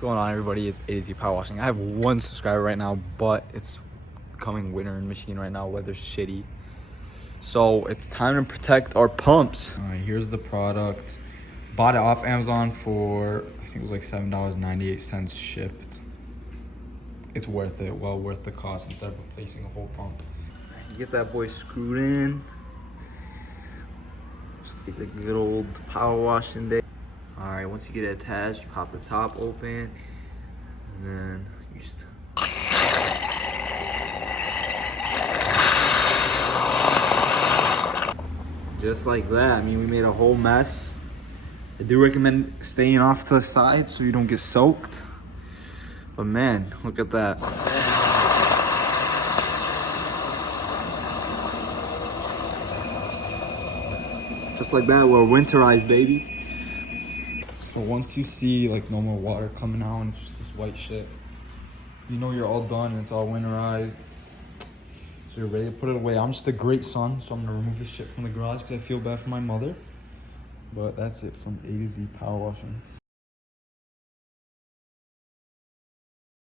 What's going on, everybody? It's A to Z Power Washing. I have 1 subscriber right now, but it's becoming winter in Michigan right now. Weather's shitty. So it's time to protect our pumps. All right, here's the product. Bought it off Amazon for, I think it was like $7.98 shipped. It's worth it, well worth the cost instead of replacing a whole pump. Get that boy screwed in. Just get the good old power washing day. All right, once you get it attached, you pop the top open, and then you just like that. I mean, we made a whole mess. I do recommend staying off to the side so you don't get soaked. But man, look at that. Just like that, we're winterized, baby. So once you see like no more water coming out and it's just this white shit, you know you're all done and it's all winterized. So you're ready to put it away. I'm just a great son, so I'm gonna remove this shit from the garage because I feel bad for my mother. But that's it from A to Z Power Washing.